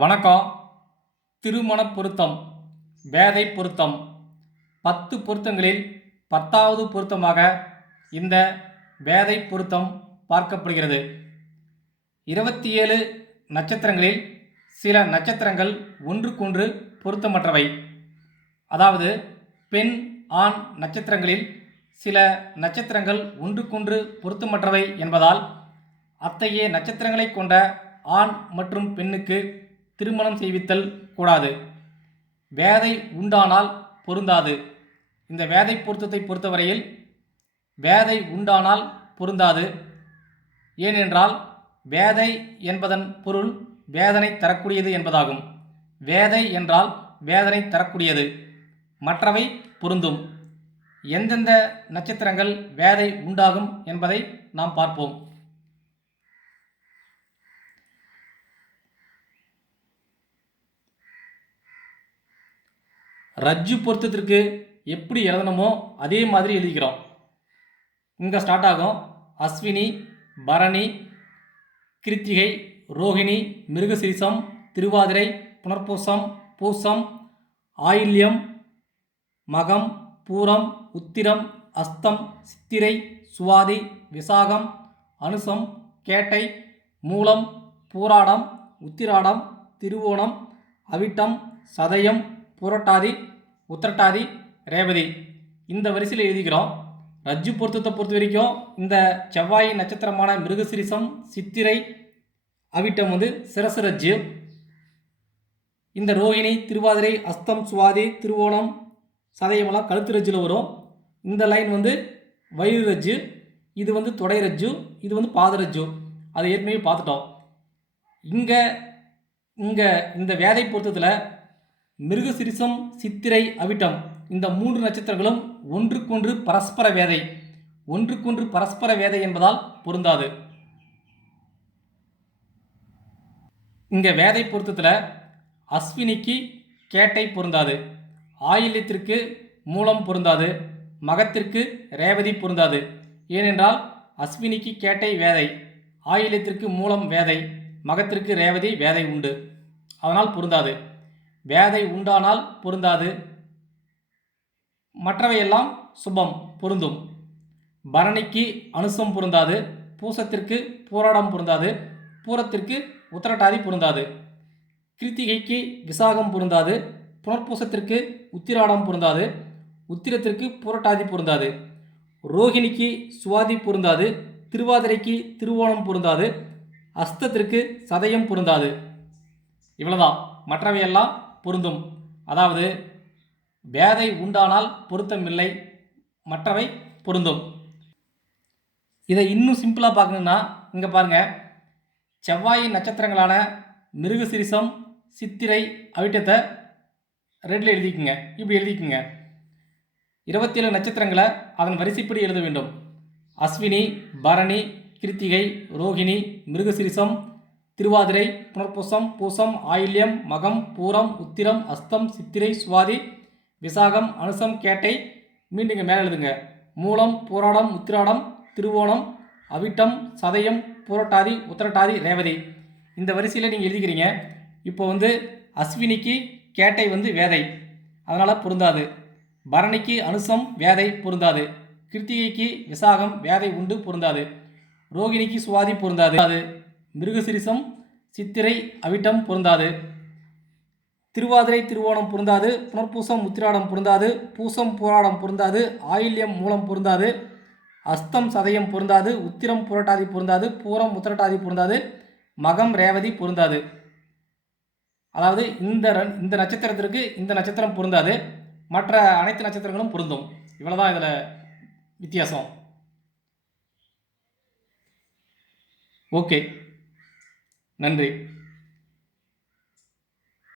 வணக்கம். திருமண பொருத்தம், வேதை பொருத்தம். 10 பொருத்தங்களில் 10வது பொருத்தமாக இந்த வேதை பொருத்தம் பார்க்கப்படுகிறது. 27 நட்சத்திரங்களில் சில நட்சத்திரங்கள் ஒன்றுக்கொன்று பொருத்தமற்றவை. அதாவது பெண், ஆண் நட்சத்திரங்களில் சில நட்சத்திரங்கள் ஒன்றுக்கொன்று பொருத்தமற்றவை என்பதால் அத்தகைய நட்சத்திரங்களை கொண்ட ஆண் மற்றும் பெண்ணுக்கு திருமணம் செய்வித்தல் கூடாது. வேதை உண்டானால் பொருந்தாது. இந்த வேதை பொருத்தத்தை பொறுத்தவரையில் வேதை உண்டானால் பொருந்தாது. ஏனென்றால் வேதை என்பதன் பொருள் வேதனை தரக்கூடியது என்பதாகும். வேதை என்றால் வேதனை தரக்கூடியது. மற்றவை பொருந்தும். எந்தெந்த நட்சத்திரங்கள் வேதை உண்டாகும் என்பதை நாம் பார்ப்போம். ரஜ்ஜு பொருத்தத்திற்கு எப்படி எழுதணுமோ அதே மாதிரி எழுதிக்கிறோம். இங்கே ஸ்டார்ட் ஆகும். அஸ்வினி, பரணி, கிருத்திகை, ரோஹிணி, மிருகசீரிஷம், திருவாதிரை, புனர்பூசம், பூசம், ஆயில்யம், மகம், பூரம், உத்திரம், அஸ்தம், சித்திரை, சுவாதி, விசாகம், அனுசம், கேட்டை, மூலம், பூராடம், உத்திராடம், திருவோணம், அவிட்டம், சதயம், புரட்டாதி, உத்திரட்டாதி, ரேவதி. இந்த வரிசையில் எழுதிக்கிறோம். ரஜ்ஜு பொருத்தத்தை பொறுத்த வரைக்கும் இந்த செவ்வாய் நட்சத்திரமான மிருகசீரிஷம், சித்திரை, அவிட்டம் சிரசு ரஜ்ஜு. இந்த ரோஹிணி, திருவாதிரை, அஸ்தம், சுவாதி, திருவோணம், சதயமெல்லாம் கழுத்து ரஜ்ஜில் வரும். இந்த லைன் வயிறு ரஜ்ஜு. இது தொடை ரஜ்ஜு. இது பாதரஜ்ஜு. அதை ஏற்கனவே பார்த்துட்டோம். இங்கே இந்த வேதை பொருத்தத்தில் மிருகசீரிஷம், சித்திரை, அவிட்டம் இந்த 3 நட்சத்திரங்களும் ஒன்றுக்கொன்று பரஸ்பர வேதை. ஒன்றுக்கொன்று பரஸ்பர வேதை என்பதால் பொருந்தாது. இங்கே வேதை பொருத்தத்தில் அஸ்வினிக்கு கேட்டை பொருந்தாது. ஆயில்யத்திற்கு மூலம் பொருந்தாது. மகத்திற்கு ரேவதி பொருந்தாது. ஏனென்றால் அஸ்வினிக்கு கேட்டை வேதை, ஆயில்யத்திற்கு மூலம் வேதை, மகத்திற்கு ரேவதி வேதை உண்டு. அதனால் பொருந்தாது. வேதை உண்டானால் பொருந்தாது. மற்றவையெல்லாம் சுபம், பொருந்தும். பரணிக்கு அனுசம் பொருந்தாது. பூசத்திற்கு பூராடம் பொருந்தாது. பூரத்திற்கு உத்திரட்டாதி பொருந்தாது. கிருத்திகைக்கு விசாகம் பொருந்தாது. புனர்பூசத்திற்கு உத்திராடம் பொருந்தாது. உத்திரத்திற்கு புரட்டாதி பொருந்தாது. ரோஹிணிக்கு சுவாதி பொருந்தாது. திருவாதிரைக்கு திருவோணம் பொருந்தாது. அஸ்தத்திற்கு சதயம் பொருந்தாது. இவ்வளவுதான். மற்றவையெல்லாம் பொருந்தும். அதாவது வேதை உண்டானால் பொருத்தமில்லை, மற்றவை பொருந்தும். இதை இன்னும் சிம்பிளாக பார்க்கணுன்னா இங்கே பாருங்கள். செவ்வாயின் நட்சத்திரங்களான மிருகசீரிஷம், சித்திரை, அவிட்டத்தை ரெட்டில் எழுதிக்குங்க. இப்படி எழுதிக்குங்க. 27 நட்சத்திரங்களை அதன் வரிசைப்படி எழுத வேண்டும். அஸ்வினி, பரணி, கிருத்திகை, ரோஹிணி, மிருகசீரிஷம், திருவாதிரை, புனர்பூசம், பூசம், ஆயில்யம், மகம், பூரம், உத்திரம், அஸ்தம், சித்திரை, சுவாதி, விசாகம், அனுசம், கேட்டை. மீண்டும் இங்கே மேலே எழுதுங்க. மூலம், பூராடம், உத்திராடம், திருவோணம், அவிட்டம், சதயம், புரட்டாதி, உத்திரட்டாதி, ரேவதி. இந்த வரிசையில் நீங்கள் எழுதிக்கிறீங்க. இப்போ அஸ்வினிக்கு கேட்டை வேதை, அதனால் பொருந்தாது. பரணிக்கு அனுசம் வேதை, பொருந்தாது. கிருத்திகைக்கு விசாகம் வேதை உண்டு, பொருந்தாது. ரோகிணிக்கு சுவாதி பொருந்தாது. மிருகசீரிஷம், சித்திரை, அவிட்டம் பொருந்தாது. திருவாதிரை, திருவோணம் பொருந்தாது. புனர்பூசம், உத்திராடம் பொருந்தாது. பூசம், பூராடம் பொருந்தாது. ஆயில்யம், மூலம் பொருந்தாது. அஸ்தம், சதயம் பொருந்தாது. உத்திரம், புரட்டாதி பொருந்தாது. பூரம், உத்திரட்டாதி பொருந்தாது. மகம், ரேவதி பொருந்தாது. அதாவது இந்த நட்சத்திரத்திற்கு இந்த நட்சத்திரம் பொருந்தாது. மற்ற அனைத்து நட்சத்திரங்களும் பொருந்தும். இவ்வளோதான் இதில் வித்தியாசம். ஓகே, நன்றி.